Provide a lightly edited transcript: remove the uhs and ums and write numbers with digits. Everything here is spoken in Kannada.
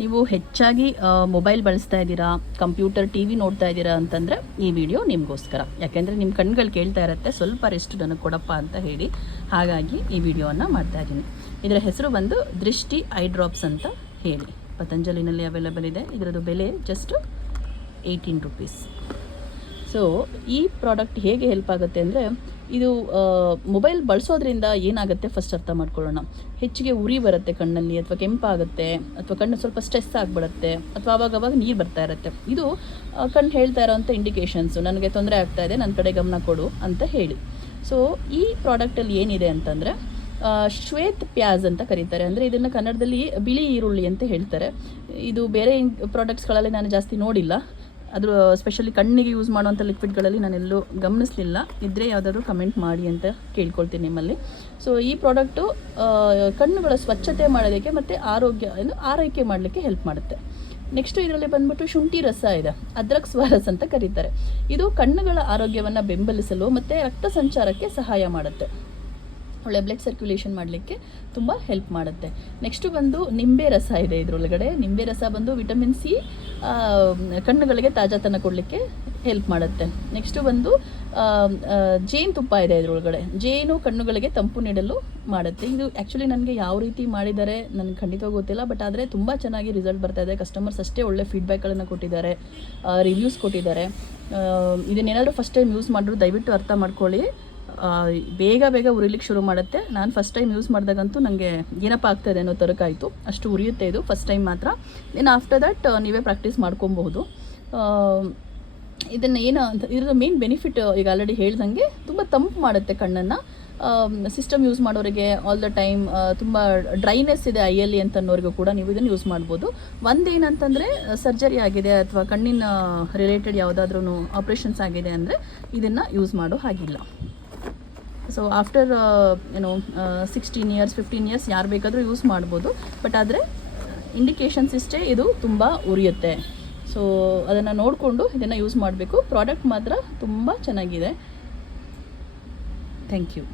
ನೀವು ಹೆಚ್ಚಾಗಿ ಮೊಬೈಲ್ ಬಳಸ್ತಾ ಇದ್ದೀರಾ, ಕಂಪ್ಯೂಟರ್ ಟಿ ವಿ ನೋಡ್ತಾ ಇದ್ದೀರಾ ಅಂತಂದರೆ ಈ ವಿಡಿಯೋ ನಿಮಗೋಸ್ಕರ. ಯಾಕೆಂದರೆ ನಿಮ್ಮ ಕಣ್ಗಳು ಕೇಳ್ತಾ ಇರುತ್ತೆ ಸ್ವಲ್ಪ ರೆಸ್ಟ್ ನನಗೆ ಕೊಡಪ್ಪ ಅಂತ ಹೇಳಿ, ಹಾಗಾಗಿ ಈ ವಿಡಿಯೋವನ್ನು ಮಾಡ್ತಾ ಇದ್ದೀನಿ. ಇದರ ಹೆಸರು ಬಂದು ದೃಷ್ಟಿ ಐ ಡ್ರಾಪ್ಸ್ ಅಂತ ಹೇಳಿ ಪತಂಜಲಿನಲ್ಲಿ ಅವೈಲೇಬಲ್ ಇದೆ. ಇದರದ್ದು ಬೆಲೆ ಜಸ್ಟ್ 18 ರೂಪೀಸ್. ಸೊ ಈ ಪ್ರಾಡಕ್ಟ್ ಹೇಗೆ ಹೆಲ್ಪ್ ಆಗುತ್ತೆ ಅಂದರೆ, ಇದು ಮೊಬೈಲ್ ಬಳಸೋದ್ರಿಂದ ಏನಾಗುತ್ತೆ ಫಸ್ಟ್ ಅರ್ಥ ಮಾಡ್ಕೊಳ್ಳೋಣ. ಹೆಚ್ಚಿಗೆ ಉರಿ ಬರುತ್ತೆ ಕಣ್ಣಲ್ಲಿ, ಅಥವಾ ಕೆಂಪಾಗುತ್ತೆ, ಅಥವಾ ಕಣ್ಣು ಸ್ವಲ್ಪ ಸ್ಟ್ರೆಸ್ ಆಗಿಬಿಡುತ್ತೆ, ಅಥವಾ ಆವಾಗವಾಗ ನೀರು ಬರ್ತಾ ಇರುತ್ತೆ. ಇದು ಕಣ್ಣು ಹೇಳ್ತಾ ಇರೋವಂಥ ಇಂಡಿಕೇಷನ್ಸು, ನನಗೆ ತೊಂದರೆ ಆಗ್ತಾ ಇದೆ, ನನ್ನ ಕಡೆ ಗಮನ ಕೊಡು ಅಂತ ಹೇಳಿ. ಸೊ ಈ ಪ್ರಾಡಕ್ಟಲ್ಲಿ ಏನಿದೆ ಅಂತಂದರೆ, ಶ್ವೇತ್ ಪ್ಯಾಜ್ ಅಂತ ಕರೀತಾರೆ. ಅಂದರೆ ಇದನ್ನು ಕನ್ನಡದಲ್ಲಿ ಬಿಳಿ ಈರುಳ್ಳಿ ಅಂತ ಹೇಳ್ತಾರೆ. ಇದು ಬೇರೆ ಪ್ರಾಡಕ್ಟ್ಸ್ಗಳಲ್ಲಿ ನಾನು ಜಾಸ್ತಿ ನೋಡಿಲ್ಲ. ಅದು ಸ್ಪೆಷಲಿ ಕಣ್ಣಿಗೆ ಯೂಸ್ ಮಾಡುವಂಥ ಲಿಕ್ವಿಡ್ಗಳಲ್ಲಿ ನಾನೆಲ್ಲೂ ಗಮನಿಸಲಿಲ್ಲ. ಇದ್ದರೆ ಯಾವುದಾದ್ರೂ ಕಮೆಂಟ್ ಮಾಡಿ ಅಂತ ಕೇಳ್ಕೊಳ್ತೀನಿ ನಿಮ್ಮಲ್ಲಿ. ಸೊ ಈ ಪ್ರಾಡಕ್ಟು ಕಣ್ಣುಗಳ ಸ್ವಚ್ಛತೆ ಮಾಡೋದಕ್ಕೆ ಮತ್ತು ಆರೈಕೆ ಮಾಡಲಿಕ್ಕೆ ಹೆಲ್ಪ್ ಮಾಡುತ್ತೆ. ನೆಕ್ಸ್ಟು ಇದರಲ್ಲಿ ಬಂದ್ಬಿಟ್ಟು ಶುಂಠಿ ರಸ ಇದೆ, ಅದ್ರಕ್ ಸ್ವರಸ್ ಅಂತ ಕರೀತಾರೆ. ಇದು ಕಣ್ಣುಗಳ ಆರೋಗ್ಯವನ್ನು ಬೆಂಬಲಿಸಲು ಮತ್ತು ರಕ್ತ ಸಂಚಾರಕ್ಕೆ ಸಹಾಯ ಮಾಡುತ್ತೆ. ಒಳ್ಳೆ ಬ್ಲಡ್ ಸರ್ಕ್ಯುಲೇಷನ್ ಮಾಡಲಿಕ್ಕೆ ತುಂಬ ಹೆಲ್ಪ್ ಮಾಡುತ್ತೆ. ನೆಕ್ಸ್ಟು ಬಂದು ನಿಂಬೆ ರಸ ಇದೆ ಇದರೊಳಗಡೆ. ನಿಂಬೆ ರಸ ಬಂದು ವಿಟಮಿನ್ ಸಿ ಕಣ್ಣುಗಳಿಗೆ ತಾಜಾತನ ಕೊಡಲಿಕ್ಕೆ ಹೆಲ್ಪ್ ಮಾಡುತ್ತೆ. ನೆಕ್ಸ್ಟು ಬಂದು ಜೇನುತುಪ್ಪ ಇದೆ ಇದರೊಳಗಡೆ. ಜೇನು ಕಣ್ಣುಗಳಿಗೆ ತಂಪು ನೀಡಲು ಮಾಡುತ್ತೆ. ಇದು ಆ್ಯಕ್ಚುಲಿ ನನಗೆ ಯಾವ ರೀತಿ ಮಾಡಿದ್ದಾರೆ ನನಗೆ ಖಂಡಿತವಾಗಿ ಗೊತ್ತಿಲ್ಲ, ಬಟ್ ಆದರೆ ತುಂಬ ಚೆನ್ನಾಗಿ ರಿಸಲ್ಟ್ ಬರ್ತಾ ಇದೆ. ಕಸ್ಟಮರ್ಸ್ ಅಷ್ಟೇ ಒಳ್ಳೆ ಫೀಡ್ಬ್ಯಾಕ್ಗಳನ್ನು ಕೊಟ್ಟಿದ್ದಾರೆ, ರಿವ್ಯೂಸ್ ಕೊಟ್ಟಿದ್ದಾರೆ. ಇದನ್ನೇನಾದರೂ ಫಸ್ಟ್ ಟೈಮ್ ಯೂಸ್ ಮಾಡಿದ್ರು ದಯವಿಟ್ಟು ಅರ್ಥ ಮಾಡ್ಕೊಳ್ಳಿ. ಬೇಗ ಉರಿಲಿಕ್ಕೆ ಶುರು ಮಾಡುತ್ತೆ. ನಾನು ಫಸ್ಟ್ ಟೈಮ್ ಯೂಸ್ ಮಾಡಿದಾಗಂತೂ ನನಗೆ ಏನಪ್ಪ ಆಗ್ತಾಯಿದೆ ಅನ್ನೋ ತರಕಾಯಿತು, ಅಷ್ಟು ಉರಿಯುತ್ತೆ ಇದು ಫಸ್ಟ್ ಟೈಮ್ ಮಾತ್ರ. ದೆನ್ ಆಫ್ಟರ್ ದಟ್ ನೀವೇ ಪ್ರಾಕ್ಟೀಸ್ ಮಾಡ್ಕೊಬಹುದು. ಇದನ್ನು ಏನು ಅಂತ ಇದ್ರ ಮೇನ್ ಬೆನಿಫಿಟ್ ಈಗ ಆಲ್ರೆಡಿ ಹೇಳ್ದಂಗೆ ತುಂಬ ತಂಪು ಮಾಡುತ್ತೆ ಕಣ್ಣನ್ನು. ಸಿಸ್ಟಮ್ ಯೂಸ್ ಮಾಡೋರಿಗೆ ಆಲ್ ದ ಟೈಮ್ ತುಂಬ ಡ್ರೈನೆಸ್ ಇದೆ ಐಯಲ್ಲಿ ಅಂತನ್ನೋರಿಗೂ ಕೂಡ ನೀವು ಇದನ್ನು ಯೂಸ್ ಮಾಡ್ಬೋದು. ಒಂದೇನಂತಂದರೆ ಸರ್ಜರಿ ಆಗಿದೆ ಅಥವಾ ಕಣ್ಣಿನ ರಿಲೇಟೆಡ್ ಯಾವುದಾದ್ರೂ ಆಪ್ರೇಷನ್ಸ್ ಆಗಿದೆ ಅಂದರೆ ಇದನ್ನು ಯೂಸ್ ಮಾಡೋ ಹಾಗಿಲ್ಲ. ಸೊ ಆಫ್ಟರ್ 16 ಇಯರ್ಸ್ 15 ಇಯರ್ಸ್ ಯಾರು ಬೇಕಾದರೂ ಯೂಸ್ ಮಾಡ್ಬೋದು. ಬಟ್ ಆದರೆ ಇಂಡಿಕೇಷನ್ಸ್ ಇಷ್ಟೇ, ಇದು ತುಂಬ ಉರಿಯುತ್ತೆ. ಸೊ ಅದನ್ನು ನೋಡಿಕೊಂಡು ಇದನ್ನು ಯೂಸ್ ಮಾಡಬೇಕು. ಪ್ರಾಡಕ್ಟ್ ಮಾತ್ರ ತುಂಬ ಚೆನ್ನಾಗಿದೆ. Thank you.